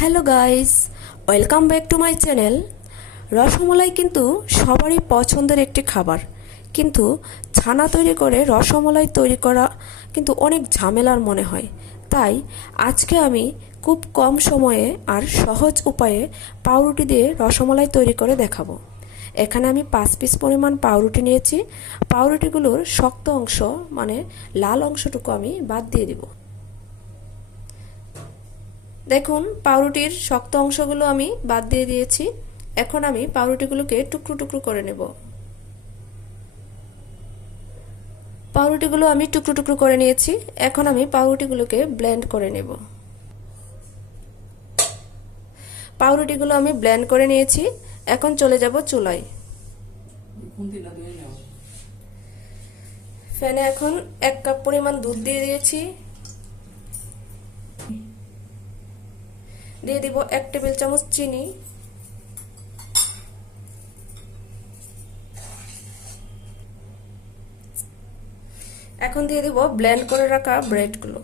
Hello guys, welcome back to my channel. Rasmalai কিন্তু সবারই পছন্দের একটি খাবার, কিন্তু ছানা তৈরি করে রসমলাই তৈরি করা কিন্তু অনেক ঝামেলার মনে হয়। তাই আজকে আমি খুব কম সময়ে আর সহজ উপায়ে পাউরুটি দিয়ে রসমলাই তৈরি করে দেখাবো। এখানে আমি 5 পিস পরিমাণ পাউরুটি নিয়েছি। পাউরুটিগুলোর শক্ত অংশ মানে লাল অংশটুকু আমি বাদ দিয়ে দিব। দেখুন, পাউরুটির শক্ত অংশগুলো আমি বাদ দিয়ে দিয়েছি। এখন আমি পাউরুটিগুলোকে টুকরো টুকরো করে নেব। পাউরুটিগুলো আমি টুকরো টুকরো করে নিয়েছি। এখন আমি পাউরুটিগুলোকে ব্লেন্ড করে নেব। পাউরুটিগুলো আমি ব্লেন্ড করে নিয়েছি। এখন চলে যাব চুলায়। ফ্যানে এখন 1 কাপ পরিমাণ দুধ দিয়ে দিয়েছি। দিয়ে দিব 1 টেবিল চামচ চিনি। এখন দিয়ে দিব ব্লেন্ড করে রাখা ব্রেডগুলো।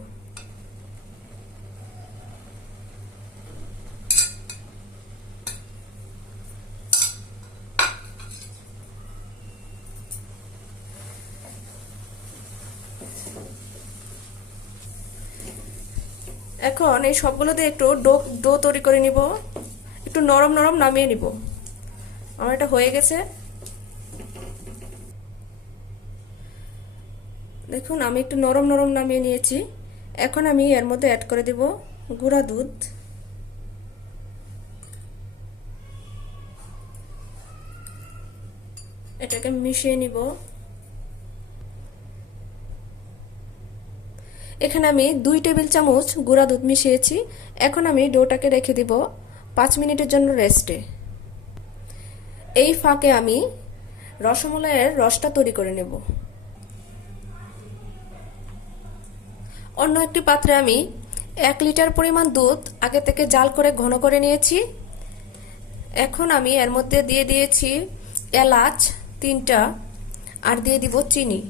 এখন এই সবগুলো দিয়ে একটু ডো তৈরি করে নিব। একটু নরম নরম নামিয়ে নিব। আমার এটা হয়ে গেছে। দেখুন, আমি একটু নরম নরম নামিয়ে নিয়েছি। এখন আমি এর মধ্যে অ্যাড করে দেব গুঁড়া দুধ। এটাকে মিশিয়ে নিব। এখানে আমি 2 টেবিল চামচ গুঁড়া দুধ মিশিয়েছি। এখন আমি ডোটাকে রেখে দিব 5 মিনিটের জন্য রেস্টে। এই ফাঁকে আমি রসমলাইয়ের রসটা তৈরি করে নেব। অন্য একটি পাত্রে আমি 1 লিটার পরিমাণ দুধ আগে থেকে জাল করে ঘন করে নিয়েছি। এখন আমি এর মধ্যে দিয়ে দিয়েছি এলাচ 3টা আর দিয়ে দিব চিনি।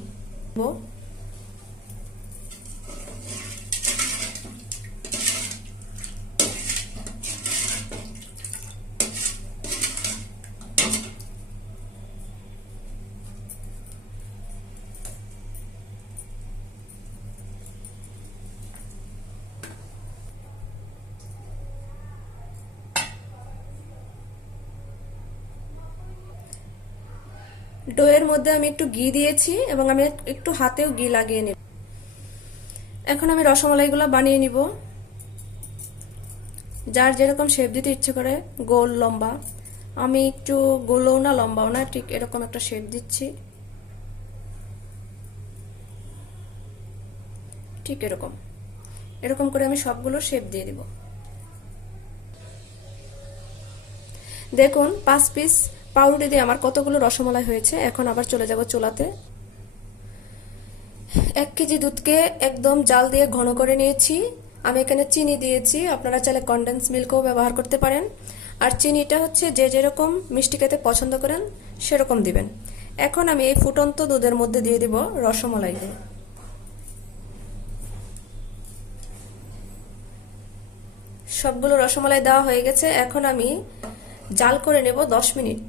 ডোয়ের মধ্যে আমি একটু ঘি দিয়েছি এবং আমি একটু হাতেও ঘি লাগিয়ে নেব। এখন আমি রসমালাইগুলো বানিয়ে নিব। যার যেরকম শেপ দিতে ইচ্ছে করে, গোল লম্বা, আমি একটু গোলও না লম্বাও না, ঠিক এরকম একটা শেপ দিচ্ছি। ঠিক এরকম এরকম করে আমি সবগুলো শেপ দিয়ে দিব। দেখুন, 5 পিস পাউরুটি দিয়ে আমার কতগুলো রসমালাই হয়েছে। এখন আবার চলে যাব চুলাতে। 1 কেজি দুধকে একদম জাল দিয়ে ঘন করে নিয়েছি। আমি এখানে চিনি দিয়েছি, আপনারা চাইলে কনডেন্স মিল্কও ব্যবহার করতে পারেন। আর চিনিটা হচ্ছে যে যেরকম মিষ্টি খেতে পছন্দ করেন সেরকম দিবেন। এখন আমি এই ফুটন্ত দুধের মধ্যে দিয়ে দিব রসমালাইগুলো। সবগুলো রসমালাই দেওয়া হয়ে গেছে। এখন আমি জাল করে নেব 10 মিনিট,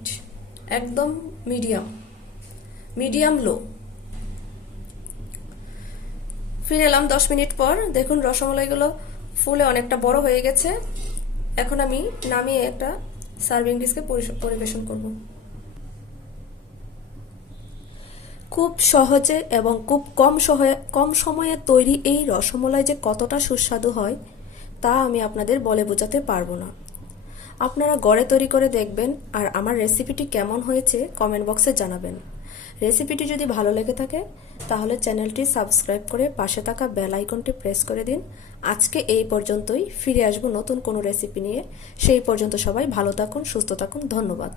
একদম মিডিয়াম লো। ফিরে এলাম 10 মিনিট পর। দেখুন, রসমালাইগুলো ফুলে অনেকটা বড় হয়ে গেছে। এখন আমি নামিয়ে একটা সার্ভিং ডিশে পরিবেশন করব। খুব সহজে এবং খুব কম সময়ে তৈরি এই রসমালাই যে কতটা সুস্বাদু হয় তা আমি আপনাদের বলে বোঝাতে পারবো না। আপনারা ঘরে তৈরি করে দেখবেন আর আমার রেসিপিটি কেমন হয়েছে কমেন্ট বক্সে জানাবেন। রেসিপিটি যদি ভালো লেগে থাকে তাহলে চ্যানেলটি সাবস্ক্রাইব করে পাশে থাকা বেল আইকনটি প্রেস করে দিন। আজকে এই পর্যন্তই। ফিরে আসবো নতুন কোনো রেসিপি নিয়ে। সেই পর্যন্ত সবাই ভালো থাকুন, সুস্থ থাকুন। ধন্যবাদ।